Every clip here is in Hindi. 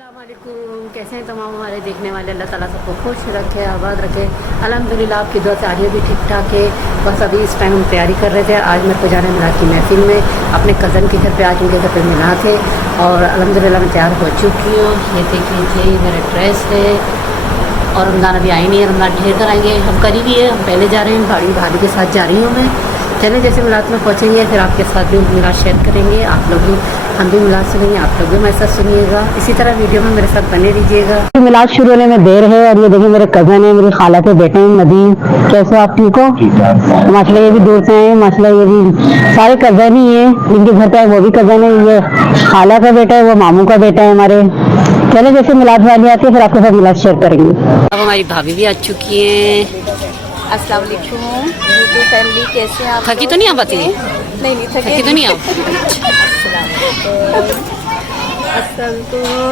अस्सलामुअलैकुम। कैसे हैं तमाम हमारे देखने वाले। अल्लाह ताला सबको खुश रखे, आबाद रखे। अल्हम्दुलिल्लाह आपकी दुआ से आगे भी ठीक ठाक है। बस अभी इस टाइम हम तैयारी कर रहे थे। आज मेरे को जाना मिला की महफिल में, अपने कज़न के घर पे, आज उनके घर पे मिला थे और अल्हम्दुलिल्लाह मैं तैयार हो चुकी हूँ। ये देखिए थे मेरा ड्रेस है और रमज़ान अभी आई नहीं है। रमज़ान ढेर कर आएंगे, हम करीब ही है, हम पहले जा रहे हैं। भाभी के साथ जा रही हूँ मैं। चलें जैसे मिलाद में पहुँचेंगे फिर आपके साथ भी मिलाद शेयर करेंगे। आप लोग भी, हम भी मिलाद सुनेंगे, आप लोग भी हमारे साथ सुनिएगा। इसी तरह वीडियो में मेरे साथ बने रहिएगा। मिलाद शुरू होने में देर है और ये देखिए मेरे कज़न है, मेरी खाला के बेटे हैं नदीम। कैसे हो आप, ठीक हो? माशाल्लाह ये भी दूर से आए, माशाल्लाह ये भी सारे कज़न ही है। इनके घर पे वो भी कज़न है, ये खाला का बेटा है, वो मामू का बेटा है हमारे। चले जैसे मिलाद वाली आती है फिर आपके साथ मिलाद शेयर करेंगे। अब हमारी भाभी भी आ चुकी है। अस्सलाम वालेकुम यूट्यूब फैमिली, कैसे हैं आप? थकी तो नहीं आप आती? नहीं थकी तो नहीं आप? अस्सलाम,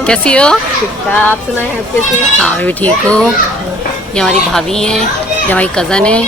कैसी हो? आप सुनाएं, आप कैसे हैं? हाँ मैं भी ठीक हूँ। ये हमारी भाभी हैं, ये हमारी कज़न है।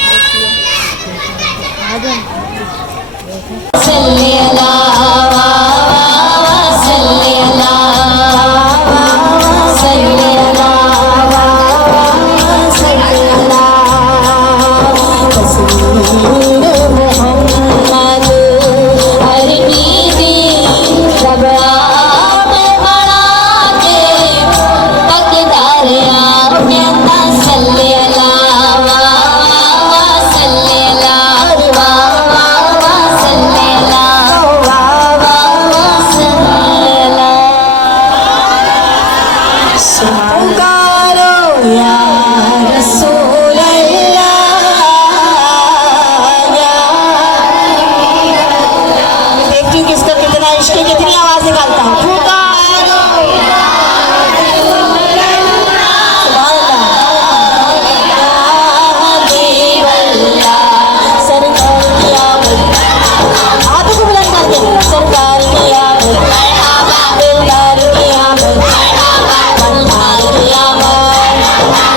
कितनी आवाज निकालता हूँ। हाथों को बुलंद करके सरकार की आमद, दिलदार की आमद, मनहार की आमद,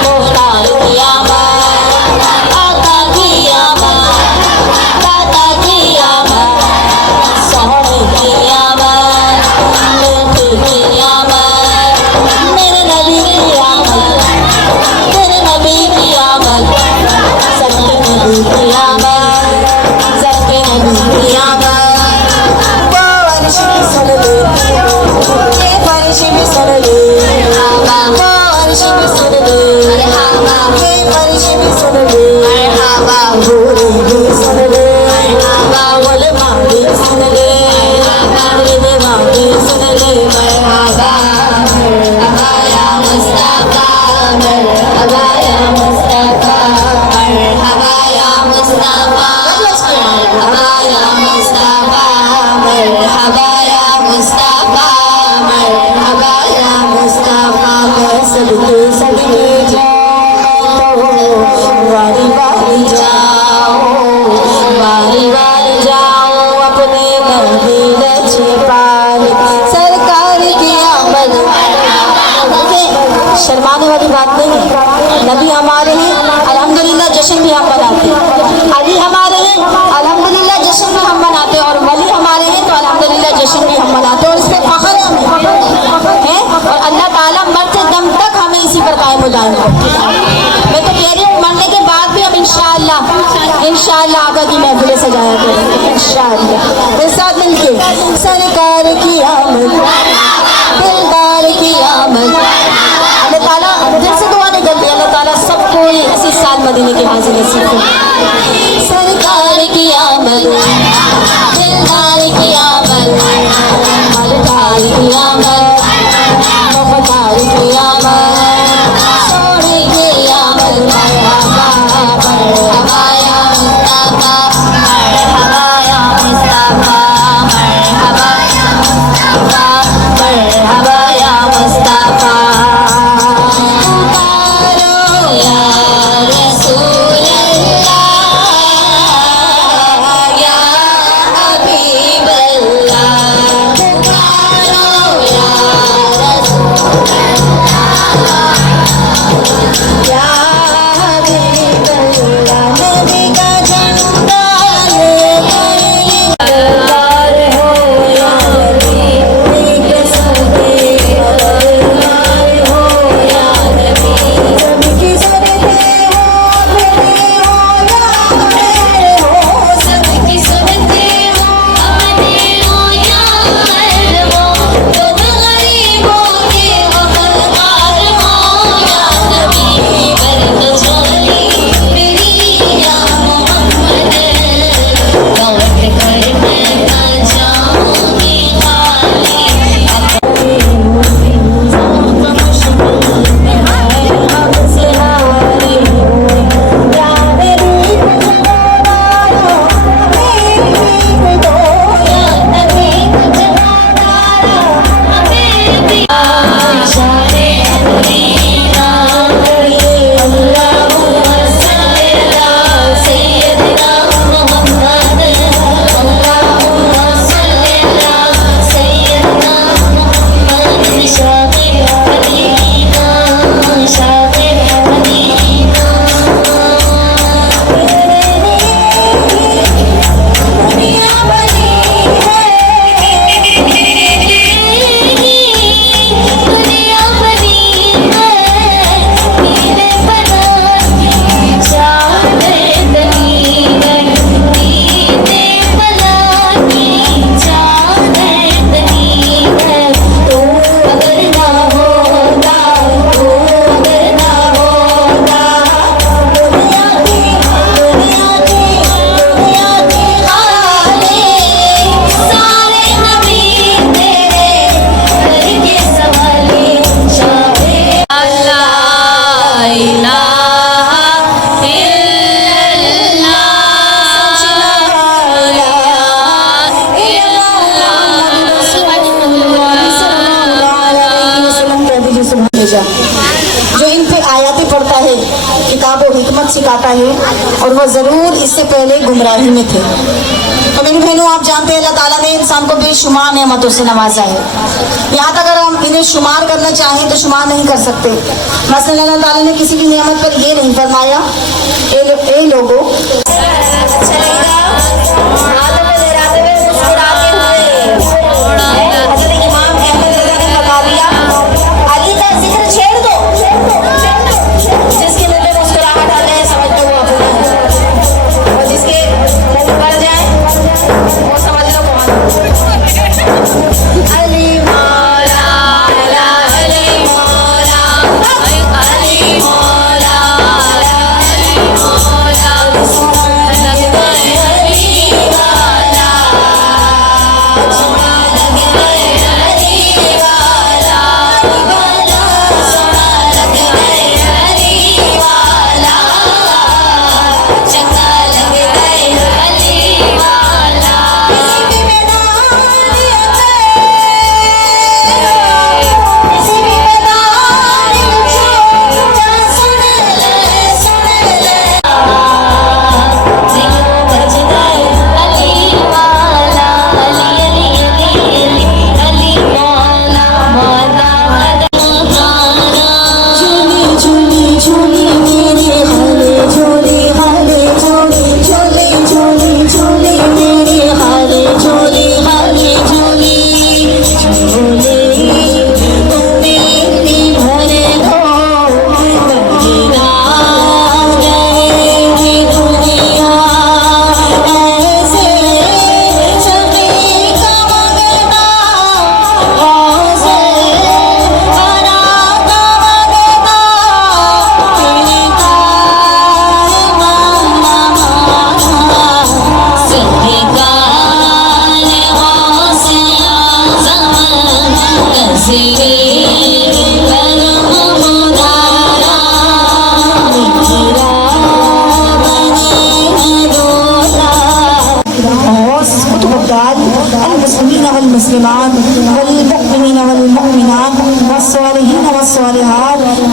मुख्तार की आमद, आका की आमद, दाता की आमद, सोहरे की आमद, लूटी की आमद, मेरे नबी की आमद, तेरे नबी की आमद, सबके नबी की आमद, सबके नबी की आमद। वो अर्श भी सुन ले, ये फर्श भी सुन ले, वो अर्श भी सुन ले, ये फर्श भी सुन ले, भूरे भी सुन ले, उलमा भी सुन ले, रिदवा भी सुन ले। मरहबा मरहबा या मुस्तफा, मरहबा या मुस्तफा, मरहबा या मुस्तफा, मरहबा या मुस्तफा, मरहबा या मुस्तफा, मरहबा या मुस्तफा। सदके सदके जाओ, वारी वारी जाओ, वारी वारी जाओ, अपने मदीने छिपाने सरकार की आमद। शर्माने वाली बात नहीं है, नबी हमारे हैं, अल्हम्दुलिल्लाह जश्न भी हम मनाते हैं। अली हमारे हैं, अल्हम्दुलिल्लाह जश्न भी हम मनाते हैं। और वली हमारे हैं तो अल्हम्दुलिल्लाह जश्न भी हम मनाते हैं और इस पर फख्र है हमें। और अल्लाह ताला मरते दम तक हमें इसी पर कायम हो जाएंगे। मैं तो कह रही हूँ मरने के बाद भी हम इंशाअल्लाह आका की महफिलें सजाया करेंगे इंशाअल्लाह। मेरे साथ मिलके सरकार की आमद, दिलदार की आमद। अल्लाह ताला दिल से दुआ नहीं करते, अल्लाह ताला सबको इसी साल मदीने के हाजिर नसीब करे। सरकार की आमद, दिलदार की आमद, मददगार की आमद, मुख्तार की आमद, सोने की आमद। मरहबा मरहबा या मुस्तफा, मरहबा या मुस्तफा, मरहबा या मुस्तफा, मरहबा या मुस्तफा। पुकारो या रसूल अल्लाह, या हबीब अल्लाह, पुकारो या भेजा, जो इन पे आयतें पढ़ता है, किताब व हिकमत सिखाता है, और वह ज़रूर इससे पहले गुमराही में थे। तो मेरी बहनों, आप जानते हैं अल्लाह ताला ने इंसान को बेशुमार नेमतों से नवाजा है। यहाँ तक अगर हम इन्हें शुमार करना चाहें तो शुमार नहीं कर सकते। मसलन अल्लाह ताला ने किसी की नेमत पर ये नहीं फरमाया, ए लोगों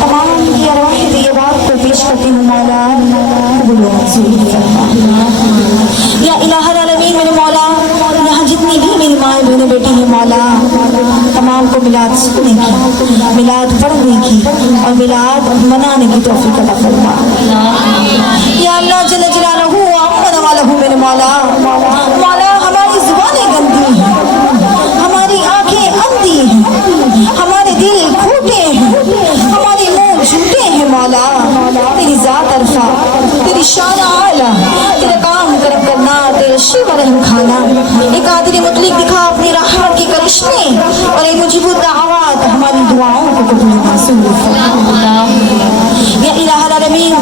तमाम की अरवाह तैयबात को पेश करती हूँ मौला, या इलाहा आलमीन मेरे मौला, यहाँ जितनी भी मेरी माएँ बहनें बेटी हैं मौला, तमाम को मिलाद सुनने की, मिलाद पढ़ने की और मिलाद मनाने की तौफीक अता फरमा। या अल्लाह जल्ल जलालहू व अम्मा वालहू मेरे मौला, मौला हमारी जुबानें गंदी हैं, हमारी आंखें अंधी हैं, हमारे दिल खोटे हैं, हमारे मुंह झूठे हैं मौला। तेरी जात अरफा, तेरी शान आला, तेरा काम करम करना, तेरे शिव रहम खाना, एक आदिल मुतलिक दिखा अपनी रहमत के करिश्मे और एक मुजीबुद दावत हमारी दुआओं को कबूल मंसूर फरमा। या इलाहा आलमीन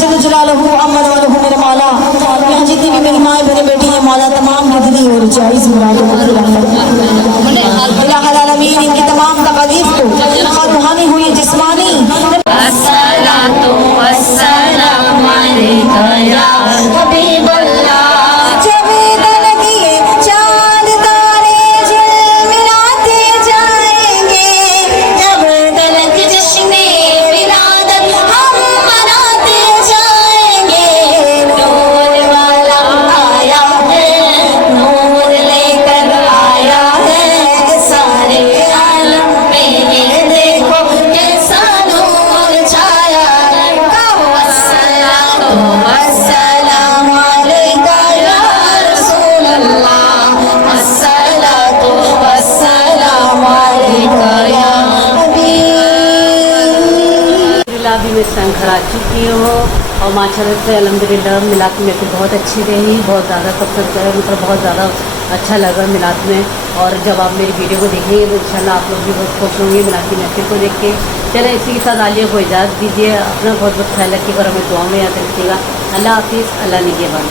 जल्ल जलालहू अम्मा वालहू मेरे मौला, यहाँ जितनी भी मेरी माएँ बहनें बेटी हैं मौला, तमाम की दिली और जायज़ मुरादों को पूरा फरमा। इलाहा आलमीन इनकी तमाम तकलीफ को और रूहानी हुई जिस्मानी अस्सलातु वस्सलामु अलैका या हबीबल्लाह। जब तलकिए चाँद तारे झिलमिलाते जाएंगे, जब तलक जश्ने विलादत हम मनाते जाएंगे, नूर वाला आया है, नूर लेकर आया है, सारे आलम पे ये देखो कैसा नूर छाया है। वस्सलातु वस्सलामु अलैका या रसूलल्लाह, वस्सलातु वस्सलामु अलैका या हबीब। अभी मैं शंकर आ चुकी हूँ और माशाल्लाह से अल्हम्दुलिल्लाह मिलाद में फिर बहुत अच्छी रही, बहुत ज़्यादा मतलब बहुत ज़्यादा अच्छा लगा मिलाद में। और जब आप मेरी वीडियो को देखेंगे तो इंशाल्लाह आप लोग भी बहुत खुश होंगे मिलाद की महफिल को देख के। चलें इसी के साथ आलिया को इजाज़त दीजिए, अपना बहुत बहुत ख्याल रखिएगा और हमें दुआ में याद रखिएगा। अल्लाह हाफिज़, अल्लाह निगहबान।